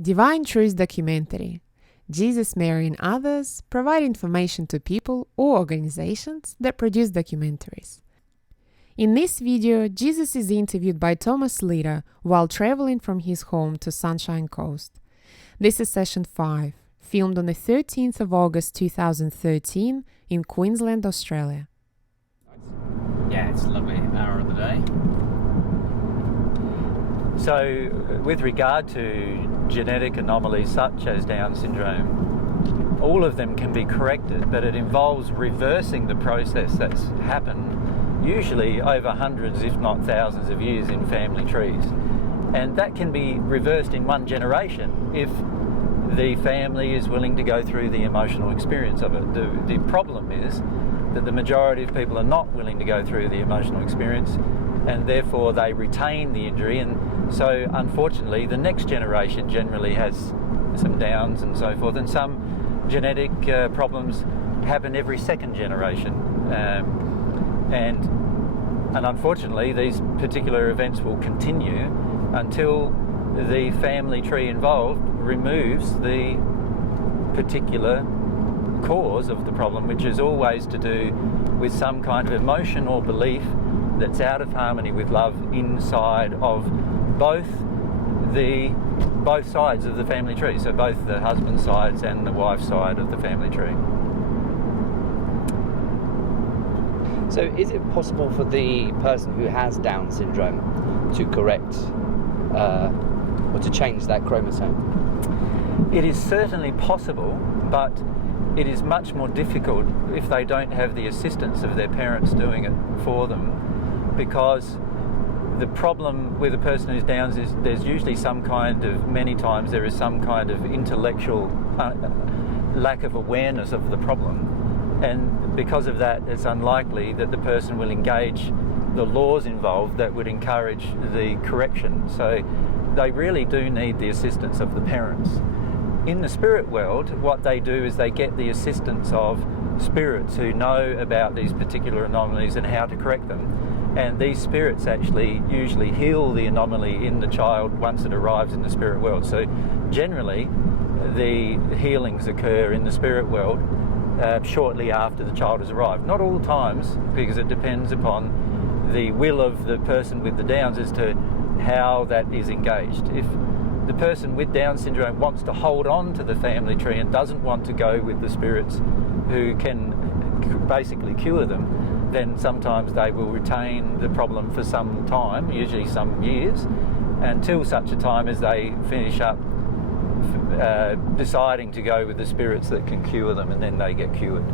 Divine Truth documentary. Jesus, Mary, and others provide information to people or organizations that produce documentaries. In this video, Jesus is interviewed by Thomas Leder while traveling from his home to Sunshine Coast. This is session 5, filmed on the 13th of August 2013 in Queensland, Australia. Yeah, it's a lovely hour of the day. So, with regard to genetic anomalies such as Down syndrome, all of them can be corrected, but it involves reversing the process that's happened, usually over hundreds, if not thousands of years in family trees. And that can be reversed in one generation if the family is willing to go through the emotional experience of it. The problem is that the majority of people are not willing to go through the emotional experience, and therefore they retain the injury, and so unfortunately the next generation generally has some Downs and so forth, and some genetic problems happen every second generation, and unfortunately these particular events will continue until the family tree involved removes the particular cause of the problem, which is always to do with some kind of emotion or belief that's out of harmony with love inside of both sides of the family tree, so both the husband sides and the wife side of the family tree. So is it possible for the person who has Down syndrome to correct or to change that chromosome? It is certainly possible, but it is much more difficult if they don't have the assistance of their parents doing it for them, because the problem with a person who's Downs is there's usually many times there is some kind of intellectual lack of awareness of the problem, and because of that it's unlikely that the person will engage the laws involved that would encourage the correction. So they really do need the assistance of the parents. In the spirit world, what they do is they get the assistance of spirits who know about these particular anomalies and how to correct them. And these spirits actually usually heal the anomaly in the child once it arrives in the spirit world. So generally, the healings occur in the spirit world shortly after the child has arrived. Not all times, because it depends upon the will of the person with the Downs as to how that is engaged. If the person with Down syndrome wants to hold on to the family tree and doesn't want to go with the spirits who can basically cure them, then sometimes they will retain the problem for some time, usually some years, until such a time as they finish up deciding to go with the spirits that can cure them, and then they get cured.